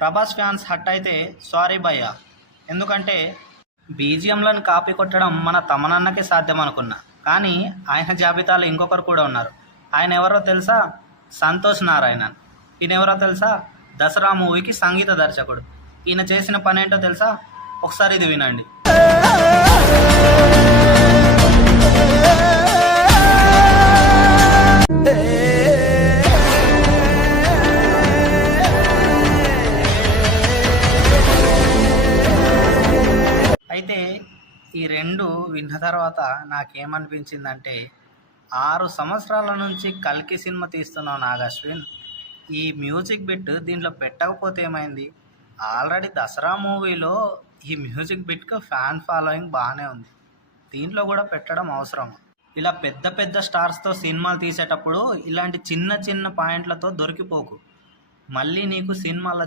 Prabhas fans hot అయితే sorry భయ్యా. ఎందుకంటే బీజిఎంలను కాపీ కొట్టడం మన తమనన్నకే సాధ్యం అనుకున్నా, కానీ ఆయన జాబితాలో ఇంకొకరు కూడా ఉన్నారు. ఆయన ఎవరో తెలుసా? సంతోష్ నారాయణన్. ఈయన ఎవరో తెలుసా? దసరా మూవీకి సంగీత దర్శకుడు. ఈయన చేసిన పని ఏంటో తెలుసా? ఒకసారి ఇది వినండి. అయితే ఈ రెండు విన్న తర్వాత నాకేమనిపించిందంటే, 6 సంవత్సరాల నుంచి కల్కి సినిమా తీస్తున్నావు నాగశ్విన్, ఈ మ్యూజిక్ బిట్ దీంట్లో పెట్టకపోతే ఏమైంది? ఆల్రెడీ దసరా మూవీలో ఈ మ్యూజిక్ బిట్కి ఫ్యాన్ ఫాలోయింగ్ బాగానే ఉంది, దీంట్లో కూడా పెట్టడం అవసరం? ఇలా పెద్ద పెద్ద స్టార్స్తో సినిమాలు తీసేటప్పుడు ఇలాంటి చిన్న చిన్న పాయింట్లతో దొరికిపోకు, మళ్ళీ నీకు సినిమాలు